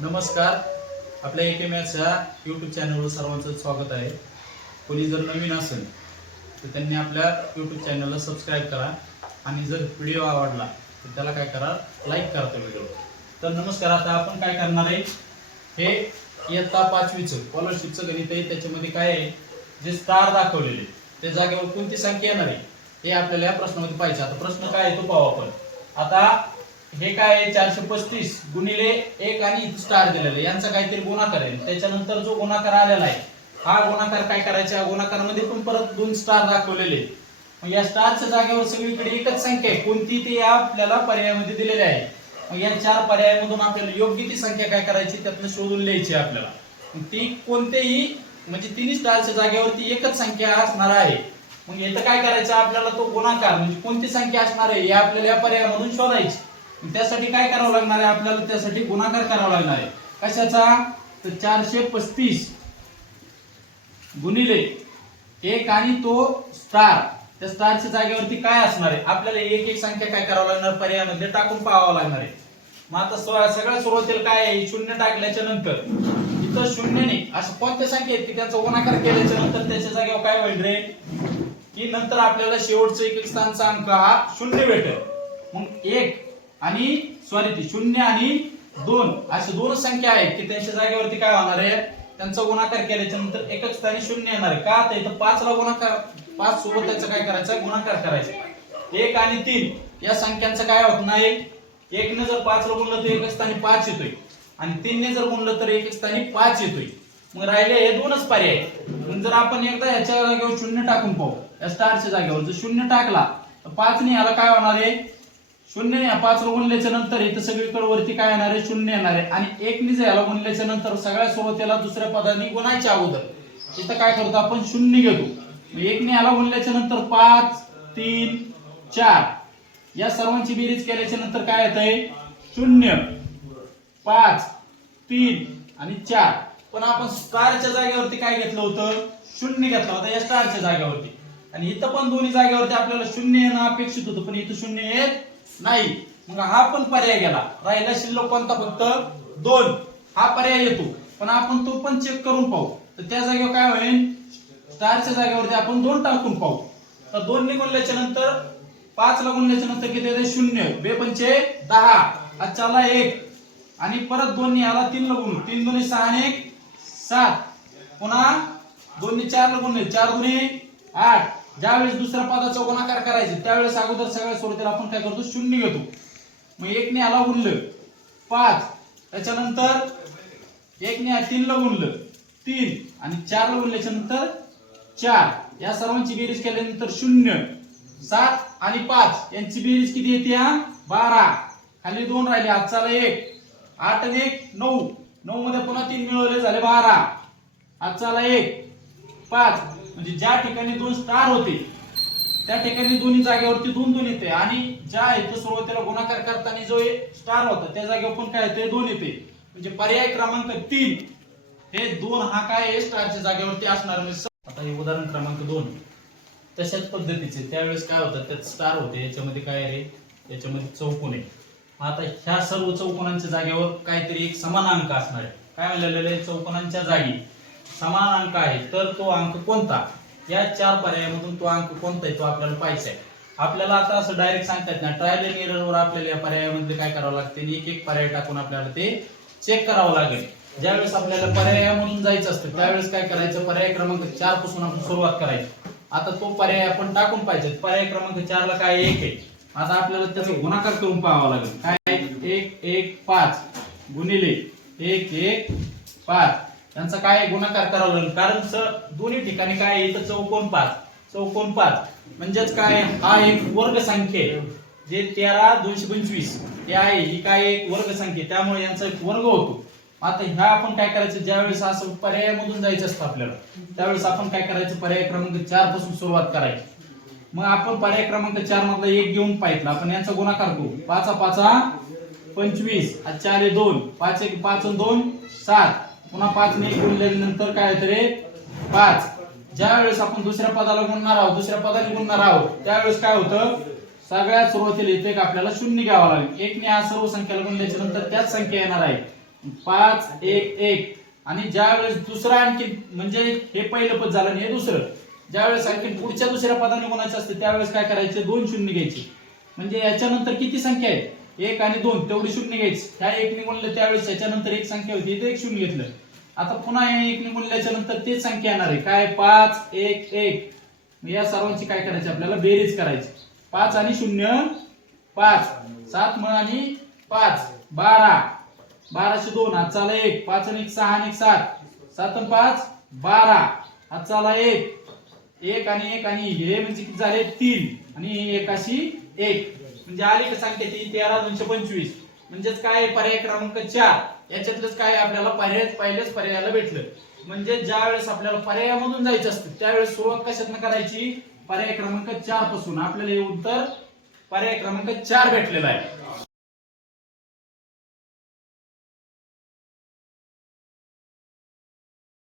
नमस्कार. आपल्या एके मॅथ्सच्या यूट्यूब चॅनलवर सर्वांचं स्वागत आहे. कोणी जर नवीन असेल तर त्यांनी आपल्या यूट्यूब चॅनलला सबस्क्राईब करा आणि जर व्हिडिओ आवडला तर त्याला काय करा, लाईक करा तो व्हिडिओ. तर नमस्कार. आता आपण काय करणार आहे, हे इयत्ता 5वीचं स्कॉलरशिपचं गणित आहे. त्याच्यामध्ये काय आहे, जे स्टार दाखवलेले त्या जागेवर कोणती संख्या येणार आहे हे आपल्याला या प्रश्नामध्ये पाहिजे. आता प्रश्न काय आहे तो पाहू आपण. आता हे काय आहे, 435 गुणिले 1 आणि इथे स्टार दिलेले यांचा काहीतरी गुणाकार आहे. त्याच्यानंतर जो गुणाकार आलेला आहे हा गुणाकार काय करायचा, गुणाकारामध्ये पण परत 2 स्टार दाखवलेले. मग या स्टारच्या जागेवर सगळीकडे एकच संख्या आहे, कोणती ती आपल्याला पर्यायामध्ये दिलेली आहे. मग या 4 पर्यायामधून आपल्याला योग्य ती संख्या काय करायची, त्यातनं शोधून लिहायची आपल्याला. ती कोणतेही म्हणजे तिन्ही स्टारच्या जागेवरती एकच संख्या असणार आहे. मग इथं काय करायचं आपल्याला, तो गुणाकार म्हणजे कोणती संख्या असणार आहे हे आपल्याला या पर्यायामधून शोधायची. त्यासाठी काय करावं लागणार आहे आपल्याला, त्यासाठी गुणाकार करावा लागणार आहे. कशाचा, तर 435 गुणिले 1 आणि तो स्टार, त्या स्टारच्या जागेवरती काय असणार आहे आपल्याला एक एक संख्या काय करावं लागणार, पर्यायामध्ये टाकून पाहावं लागणार आहे. मग आता सगळ्यात सुरुवातीला काय आहे, शून्य टाकल्याच्या नंतर इथं शून्याने अशा कोणत्या संख्या आहेत की त्यांचा गुणाकार केल्याच्या नंतर त्याच्या जागेवर काय होईल रे, की नंतर आपल्याला शेवटचा एक स्थानचा अंक हा शून्य भेटेल. मग 1 आणि ती 0 आणि 2 अशा दोन संख्या आहेत की त्यांच्या जागेवरती काय होणार आहे, त्यांचा गुणाकार केल्याच्या नंतर एकच स्थानी 0 येणार आहे. का, तर इथं 5 ला गुणाकार, 5 सोबत त्याचा काय करायचा, गुणाकार करायचा. 1 आणि 3 या संख्यांचा काय होत नाही, 1 ने जर 5 ला गुणलं तर एकच स्थानी 5 येतोय आणि 3 ने जर गुणलं तर एकच स्थानी 5 येतोय. मग राहिले हे दोनच पर्याय. मग जर आपण एकदा ह्याच्या जागेवर 0 टाकून पाहू, या स्टारच्या जागेवर जर 0 टाकला तर 5 ने याला काय होणार आहे, 0 ने 5 ला गुणल्याच्या नंतर इथं सगळीकडे वरती काय येणार आहे, 0 येणार आहे. आणि 1 ने याला गुणल्याच्या नंतर सगळ्या सुरुवातीला दुसऱ्या पदाने गुणायच्या अगोदर इथं काय करतो आपण, 0 घेतो. 1 ने याला गुणल्याच्या नंतर 5 3 4 या सर्वांची बेरीज केल्याच्या नंतर काय येतंय, 0 5 3 आणि 4. पण आपण स्टारच्या जागेवरती काय घेतलं होतं, 0 घेतला होता या स्टारच्या जागेवरती. आणि इथं पण दोन्ही जागेवरती आपल्याला 0 येणं अपेक्षित होतं, पण इथं 0 येत नाही. मग हा पण पर्याय गेला. राहिला शिल्लक कोणता, फक्त 2 हा पर्याय येतो. पण आपण तो पण चेक करून पाहू. तर त्या जागेवर काय होईल, स्टारच्या जागेवरती आपण 2 टाकून पाहू. तर 2 ने गुणल्याच्या नंतर 5 ला गुणल्याच्या नंतर किती येते, 0 2 पंचे 10 आजच्याला 1 आणि परत 2 ने याला 3 ला गुणू, 3 दुने 6 आणि 1 7, पुन्हा 2 ने 4 ला गुणले, 4 दुने 8. ज्यावेळेस दुसऱ्या पदाचा गुणाकार करायचे त्यावेळेस अगोदर सगळ्या सुरुवातीला आपण काय करतो, 0 घेतो. मग 1 ने याला गुणलं 5, त्याच्यानंतर 1 ने 3 ला गुणलं 3 आणि 4 ला गुणल्याच्या नंतर 4. या सर्वांची बेरीज केल्यानंतर 0 7 आणि 5 यांची बेरीज किती येते, 12. खाली 2 राहिले, आजचाला 1 8 आणि 1 9, 9 मध्ये पुन्हा 3 मिळवले झाले 12. आजचाला 1 5. म्हणजे ज्या ठिकाणी 2 स्टार होते त्या ठिकाणी दोन्ही जागेवरती 2 2 येते. आणि ज्या इथं सुरुवातीला गुणाकार करताना जो स्टार होता त्या जागेवर पण काय येते, 2 येते. म्हणजे पर्याय क्रमांक 3 हे 2 हा काय आहे, स्टारच्या जागेवरती असणार. आता हे उदाहरण क्रमांक 2 तशाच पद्धतीचे त्यावेळेस काय होतं, त्यात स्टार होते, याच्यामध्ये काय आहे, याच्यामध्ये चौकोन आहे. आता ह्या सर्व चौकोनांच्या जागेवर काहीतरी एक समान अंक असणार आहे. काय म्हणलेलं आहे, चौकोनांच्या जागी समान अंक आहे तर तो अंक कोणता, या 4 पर्यायामधून तो अंक कोणता आहे तो आपल्याला पाहायचा आहे. आपल्याला आता असं डायरेक्ट सांगतात ना, ट्रायल अँड एरर वर आपल्याला या पर्यायामध्ये काय करावं लागते, एक एक पर्याय टाकून आपल्याला ते चेक करावं लागेल. ज्यावेळेस आपल्याला पर्यायामधून जायचं असतं त्यावेळेस काय करायचं, पर्याय क्रमांक 4 पासून आपण सुरुवात करायची. आता तो पर्याय आपण टाकून पाहिजे. पर्याय क्रमांक 4 ला काय 1 आहे. आता आपल्याला त्याचा गुणाकार करून पाहावा लागेल. काय 1 1 5 गुणिले 1 1 5 यांचा काय गुणाकार करावा लागेल. कारण दोन्ही ठिकाणी काय इथं चौकोन 5 म्हणजेच काय, हा एक वर्ग संख्या आहे. जे 13 225 हे आहे, ही काय एक वर्ग संख्या, त्यामुळे यांचा एक वर्ग होतो. आता ह्या आपण काय करायचं, ज्यावेळेस असं पर्यायामधून जायचं असतं आपल्याला त्यावेळेस आपण काय करायचं, पर्याय क्रमांक 4 पासून सुरुवात करायची. मग आपण पर्याय क्रमांक 4 मधला 1 घेऊन पाहिजे, आपण यांचा गुणाकार करू. 5 5 25 आजच्या आले 2 5 1 5 आणि 2 7, पुन्हा 5 ने गुणल्यानंतर काय येतं रे, 5. ज्यावेळेस आपण दुसऱ्या पदाला गुणणार आहोत, दुसऱ्या पदाने गुणणार आहोत त्यावेळेस काय होतं, सगळ्यात सुरुवातीला इथे आपल्याला 0 घ्यावा लागेल. 1 ने या सर्व संख्येला गुणल्याच्या नंतर त्याच संख्या येणार आहे. 5 1 1 आणि ज्या वेळेस दुसरा आणखी म्हणजे हे पहिलं पद झालं आणि हे दुसरं, ज्या वेळेस आणखी पुढच्या दुसऱ्या पदाने गुणायचं असते त्यावेळेस काय करायचे 2 शून्य घ्यायचे. म्हणजे याच्यानंतर किती संख्या आहे 1 आणि 2 तेवढी शून्य घ्यायची. ह्या 1 ने गुणलं त्यावेळेस याच्यानंतर एक संख्या होती इथे एक शून्य घेतलं. आता पुन्हा हे 1 ने गुणल्याच्या नंतर तेच संख्या येणार आहे काय 5 1 1. या सर्वांची काय करायची आपल्याला बेरीज करायची. 5 आणि 0 5 7 आणि 5 12 12 2 हात चाला 1 5 आणि 1 6 आणि 1 7 7 आणि 5 12 हात चाला 1 1 आणि 1 आणि हे म्हणजे किती झाले 3 आणि 1 अशी 1 म्हणजे आली का संख्या ती 13 225. म्हणजेच काय पर्याय क्रमांक 4 याच्यातलंच काय आपल्याला पर्याय पहिल्याच पर्यायाला भेटलं. म्हणजे ज्या वेळेस आपल्याला पर्यायामधून जायचं असतं त्यावेळेस सुरुवात कशातनं करायची पर्याय क्रमांक 4 पासून. आपल्याला हे उत्तर पर्याय क्रमांक 4 भेटलेलं आहे.